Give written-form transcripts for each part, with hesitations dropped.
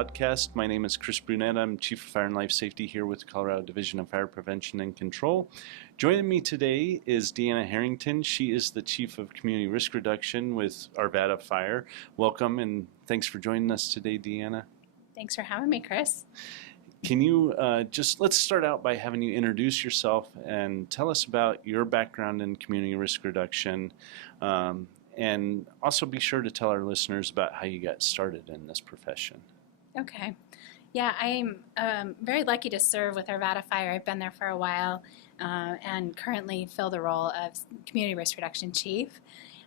podcast. My name is Chris Brunette. I'm Chief of Fire and Life Safety here with the Colorado Division of Fire Prevention and Control. Joining me today is Deanna Harrington. She is the Chief of Community Risk Reduction with Arvada Fire. Welcome and thanks for joining us today, Deanna. Thanks for having me, Chris. Can you let's start out by having you introduce yourself and tell us about your background in community risk reduction, and also be sure to tell our listeners about how you got started in this profession. Okay. Yeah, I'm very lucky to serve with Arvada Fire. I've been there for a while and currently fill the role of Community Risk Reduction Chief.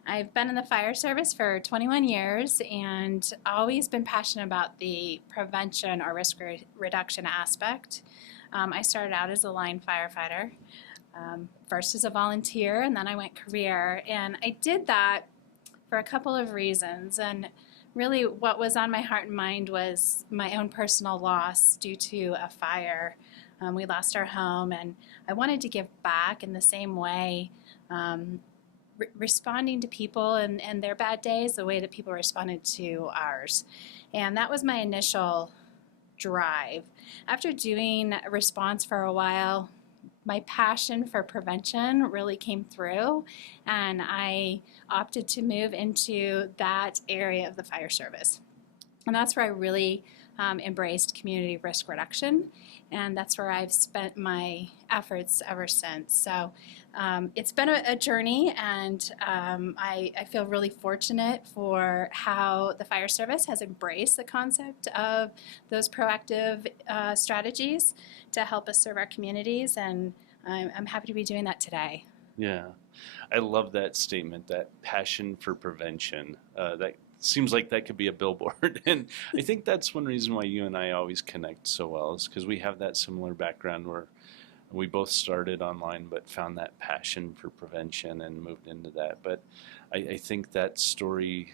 I've been in the fire service for 21 years and always been passionate about the prevention or risk reduction aspect. I started out as a line firefighter, first as a volunteer, and then I went career. And I did that for a couple of reasons. And really what was on my heart and mind was my own personal loss due to a fire. We lost our home, and I wanted to give back in the same way, responding to people and their bad days the way that people responded to ours. And that was my initial drive. After doing a response for a while, my passion for prevention really came through, and I opted to move into that area of the fire service. And that's where I really embraced community risk reduction, and that's where I've spent my efforts ever since. So it's been a journey, and I feel really fortunate for how the fire service has embraced the concept of those proactive strategies to help us serve our communities, and I'm happy to be doing that today. Yeah, I love that statement, that passion for prevention. That seems like that could be a billboard. And I think that's one reason why you and I always connect so well, is because we have that similar background where we both started online but found that passion for prevention and moved into that. But I think that story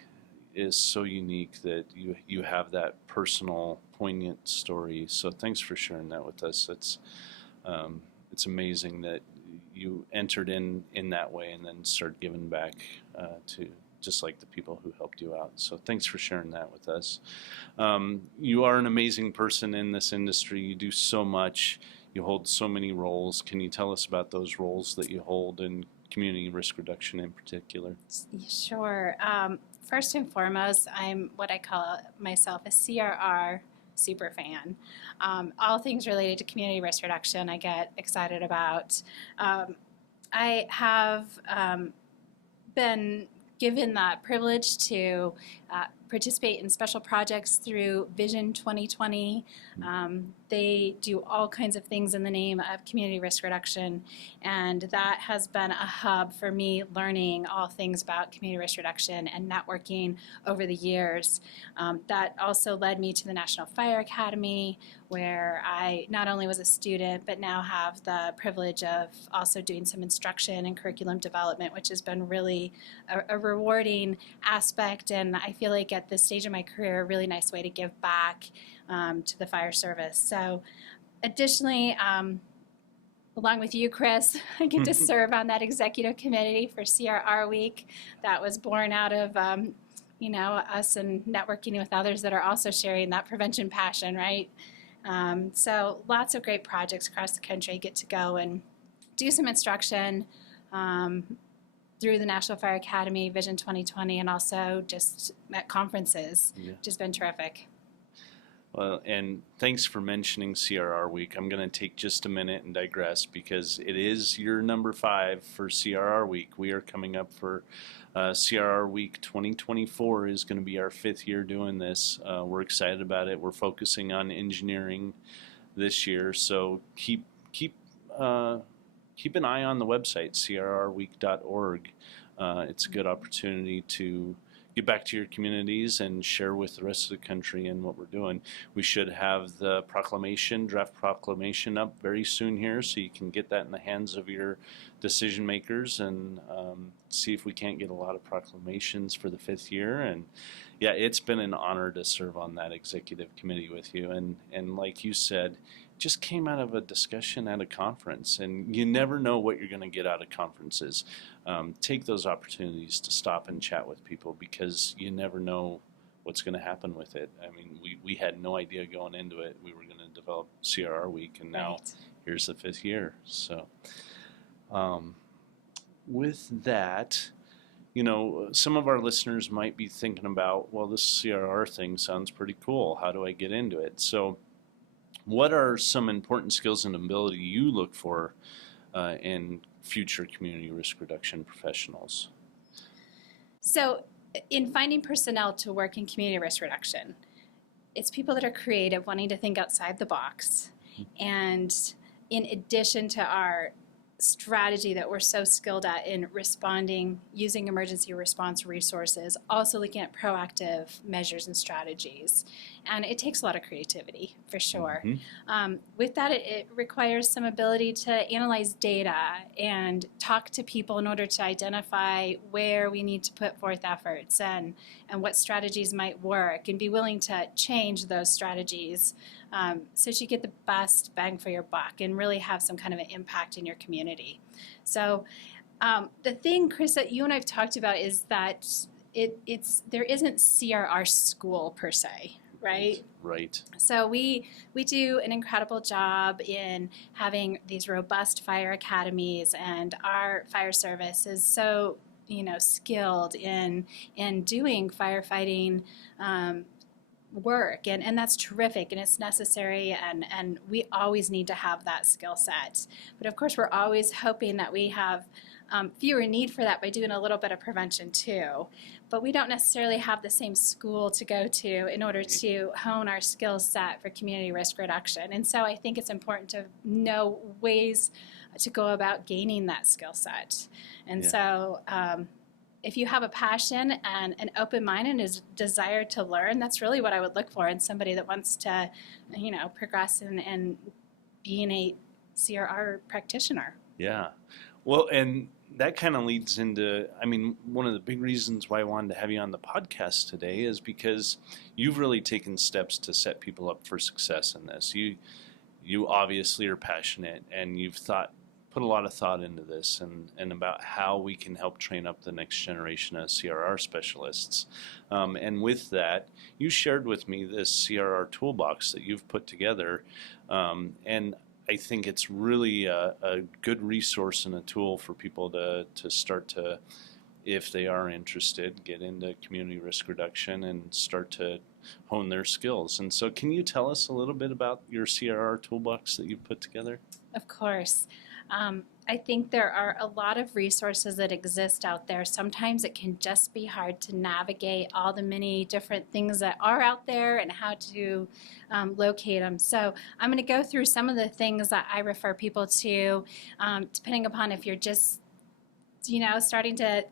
is so unique that you have that personal, poignant story. So thanks for sharing that with us. It's amazing that you entered in that way and then started giving back to just like the people who helped you out. So thanks for sharing that with us. You are an amazing person in this industry. You do so much. You hold so many roles. Can you tell us about those roles that you hold in community risk reduction in particular? Sure. First and foremost, I'm what I call myself a CRR super fan. All things related to community risk reduction I get excited about. I have been given that privilege to participate in special projects through Vision 2020. They do all kinds of things in the name of community risk reduction, and that has been a hub for me learning all things about community risk reduction and networking over the years. That also led me to the National Fire Academy, where I not only was a student, but now have the privilege of also doing some instruction and curriculum development, which has been really a rewarding aspect, and I feel like at this stage of my career, a really nice way to give back to the fire service. So additionally, along with you, Chris, I get to serve on that executive committee for CRR Week. That was born out of us and networking with others that are also sharing that prevention passion, right? So lots of great projects across the country. Get to go and do some instruction through the National Fire Academy, Vision 2020, and also just at conferences, which has been terrific. Well, and thanks for mentioning CRR Week. I'm going to take just a minute and digress because it is year number 5 for CRR Week. We are coming up for CRR Week 2024 is going to be our 5th year doing this. We're excited about it. We're focusing on engineering this year, so keep an eye on the website, crrweek.org. It's a good opportunity to get back to your communities and share with the rest of the country and what we're doing. We should have the draft proclamation up very soon here, so you can get that in the hands of your decision makers and see if we can't get a lot of proclamations for the 5th year. And yeah, it's been an honor to serve on that executive committee with you. And like you said, just came out of a discussion at a conference, and you never know what you're going to get out of conferences. Take those opportunities to stop and chat with people, because you never know what's going to happen with it. I mean, we had no idea going into it we were going to develop CRR Week, and now Right. here's the 5th year. So with that, some of our listeners might be thinking about, well, this CRR thing sounds pretty cool. How do I get into it? So what are some important skills and ability you look for in future community risk reduction professionals? So in finding personnel to work in community risk reduction, it's people that are creative, wanting to think outside the box. And in addition to our strategy that we're so skilled at in responding, using emergency response resources, also looking at proactive measures and strategies. And it takes a lot of creativity, for sure. With that, it requires some ability to analyze data and talk to people in order to identify where we need to put forth efforts and what strategies might work, and be willing to change those strategies so that you get the best bang for your buck and really have some kind of an impact in your community. So the thing, Chris, that you and I've talked about is that there isn't CRR school per se, right? Right. So we do an incredible job in having these robust fire academies, and our fire service is so skilled in doing firefighting work, and that's terrific, and it's necessary, and we always need to have that skill set. But of course, we're always hoping that we have fewer need for that by doing a little bit of prevention too. But we don't necessarily have the same school to go to in order to hone our skill set for community risk reduction. And so I think it's important to know ways to go about gaining that skill set. And so if you have a passion and an open mind and a desire to learn, that's really what I would look for in somebody that wants to, progress in being a CRR practitioner. Yeah. Well, and that kind of leads into, one of the big reasons why I wanted to have you on the podcast today is because you've really taken steps to set people up for success in this. You obviously are passionate, and you've put a lot of thought into this and about how we can help train up the next generation of CRR specialists. And with that, you shared with me this CRR toolbox that you've put together. And I think it's really a good resource and a tool for people to start to, if they are interested, get into community risk reduction and start to hone their skills. And so can you tell us a little bit about your CRR toolbox that you've put together? Of course. I think there are a lot of resources that exist out there. Sometimes it can just be hard to navigate all the many different things that are out there and how to locate them. So I'm going to go through some of the things that I refer people to, depending upon if you're just, starting to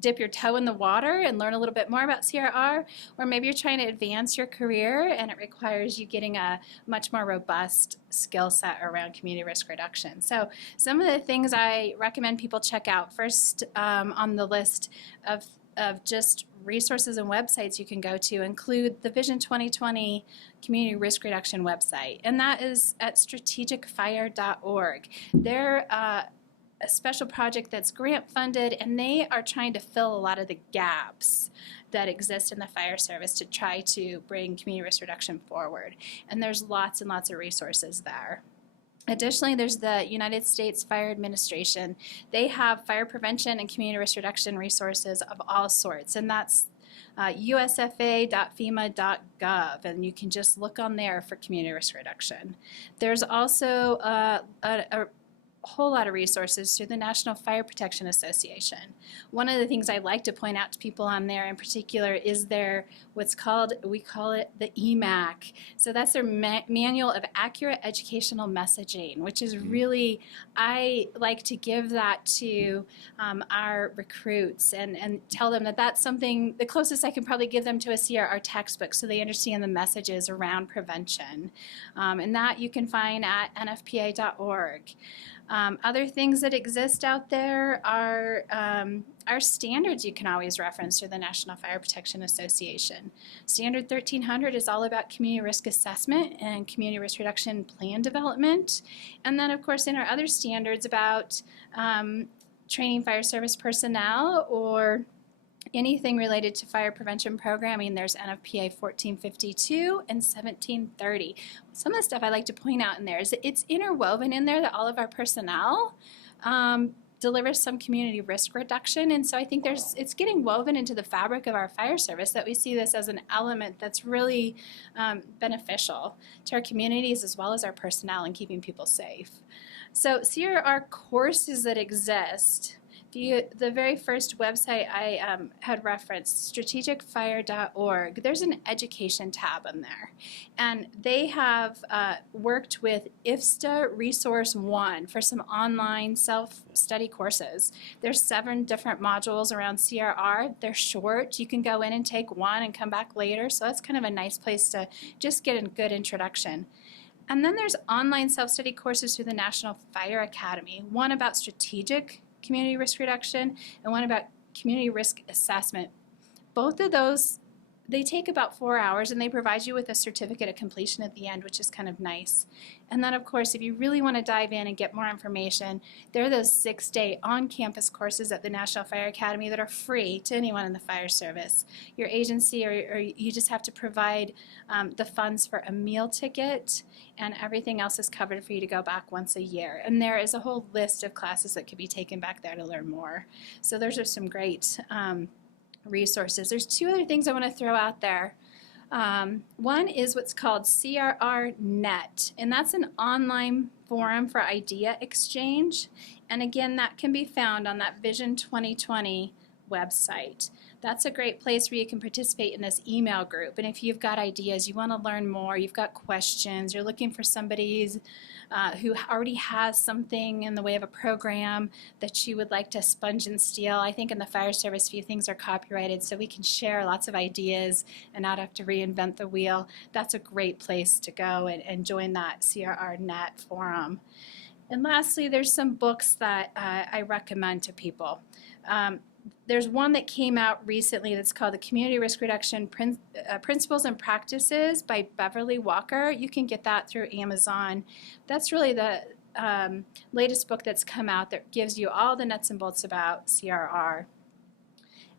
dip your toe in the water and learn a little bit more about CRR, or maybe you're trying to advance your career and it requires you getting a much more robust skill set around community risk reduction. So some of the things I recommend people check out first on the list of just resources and websites you can go to include the Vision 2020 Community Risk Reduction website, and that is at strategicfire.org. They're a special project that's grant funded, and they are trying to fill a lot of the gaps that exist in the fire service to try to bring community risk reduction forward. And there's lots and lots of resources there. Additionally, there's the United States Fire Administration. They have fire prevention and community risk reduction resources of all sorts, and that's usfa.fema.gov, and you can just look on there for community risk reduction. There's also a whole lot of resources through the National Fire Protection Association. One of the things I like to point out to people on there in particular is we call it the EMAC. So that's their Manual of Accurate Educational Messaging, which is really, I like to give that to our recruits and tell them that that's something, the closest I can probably give them to a CRR textbook so they understand the messages around prevention. And that you can find at nfpa.org. Other things that exist out there are standards you can always reference through the National Fire Protection Association. Standard 1300 is all about community risk assessment and community risk reduction plan development. And then, of course, in our other standards about training fire service personnel or anything related to fire prevention programming, there's NFPA 1452 and 1730. Some of the stuff I like to point out in there is that it's interwoven in there that all of our personnel delivers some community risk reduction. And so I think it's getting woven into the fabric of our fire service that we see this as an element that's really beneficial to our communities as well as our personnel in keeping people safe. So CRR courses that exist. The very first website I had referenced, strategicfire.org, there's an education tab on there. And they have worked with IFSTA Resource 1 for some online self-study courses. There's 7 different modules around CRR. They're short. You can go in and take one and come back later. So that's kind of a nice place to just get a good introduction. And then there's online self-study courses through the National Fire Academy, one about strategic community risk reduction and one about community risk assessment. Both of those, they take about 4 hours and they provide you with a certificate of completion at the end, which is kind of nice. And then of course, if you really want to dive in and get more information, there are those 6-day on-campus courses at the National Fire Academy that are free to anyone in the fire service. Your agency or you just have to provide the funds for a meal ticket, and everything else is covered for you to go back once a year. And there is a whole list of classes that could be taken back there to learn more. So those are some great resources. There's 2 other things I want to throw out there. One is what's called CRR Net, and that's an online forum for idea exchange. And again, that can be found on that Vision 2020 website. That's a great place where you can participate in this email group. And if you've got ideas, you want to learn more, you've got questions, you're looking for somebody who already has something in the way of a program that you would like to sponge and steal. I think in the fire service, few things are copyrighted, so we can share lots of ideas and not have to reinvent the wheel. That's a great place to go and join that CRR Net forum. And lastly, there's some books that I recommend to people. There's one that came out recently that's called the Community Risk Reduction Principles and Practices by Beverly Walker. You can get that through Amazon. That's really the latest book that's come out that gives you all the nuts and bolts about CRR.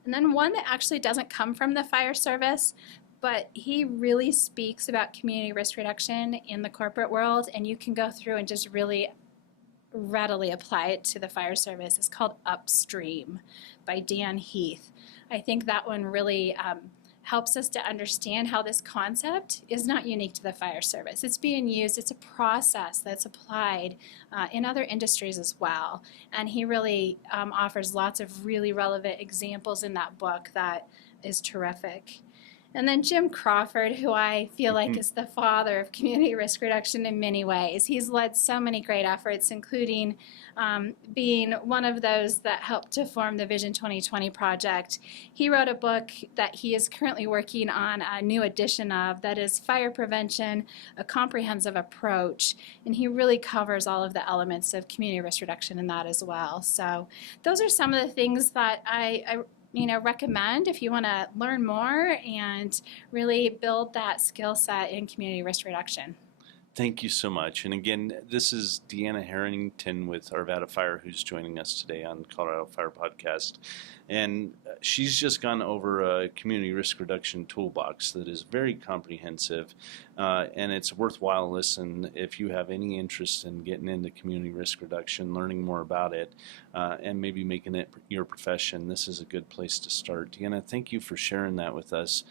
And then one that actually doesn't come from the fire service, but he really speaks about community risk reduction in the corporate world, and you can go through and just really readily apply it to the fire service. It's called Upstream by Heath. I think that one really helps us to understand how this concept is not unique to the fire service. It's being used, it's a process that's applied in other industries as well. And he really offers lots of really relevant examples in that book that is terrific. And then Jim Crawford, who I feel like is the father of community risk reduction in many ways. He's led so many great efforts, including being one of those that helped to form the Vision 2020 project. He wrote a book that he is currently working on a new edition of that is Fire Prevention, a Comprehensive Approach. And he really covers all of the elements of community risk reduction in that as well. So those are some of the things that I recommend if you want to learn more and really build that skill set in community risk reduction. Thank you so much. And again, this is Deanna Harrington with Arvada Fire, who's joining us today on Colorado Fire Podcast. And she's just gone over a community risk reduction toolbox that is very comprehensive, and it's a worthwhile listen if you have any interest in getting into community risk reduction, learning more about it, and maybe making it your profession. This is a good place to start. Deanna, thank you for sharing that with us.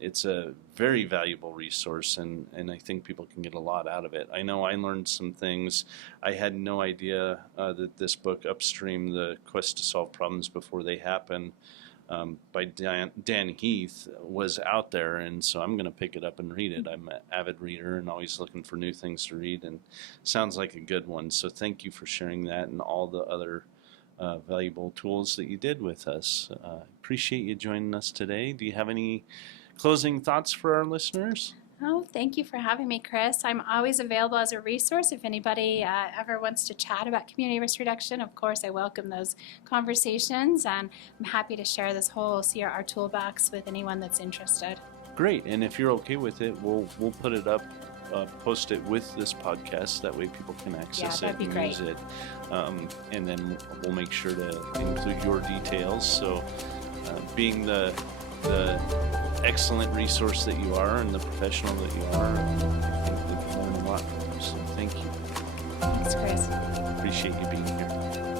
It's a very valuable resource, and I think people can get a lot out of it. I know I learned some things. I had no idea that this book, Upstream, The Quest to Solve Problems Before They Happen, by Dan Heath, was out there, and so I'm going to pick it up and read it. I'm an avid reader and always looking for new things to read, and sounds like a good one. So thank you for sharing that and all the other valuable tools that you did with us. Appreciate you joining us today. Do you have any closing thoughts for our listeners? Oh, thank you for having me, Chris. I'm always available as a resource if anybody ever wants to chat about community risk reduction. Of course, I welcome those conversations, and I'm happy to share this whole CRR toolbox with anyone that's interested. Great, and if you're okay with it, we'll put it up, post it with this podcast. That way people can access it and use it. And then we'll make sure to include your details. So being the excellent resource that you are and the professional that you are. I think we've learned a lot from you, so thank you. Thanks, Chris. Appreciate you being here.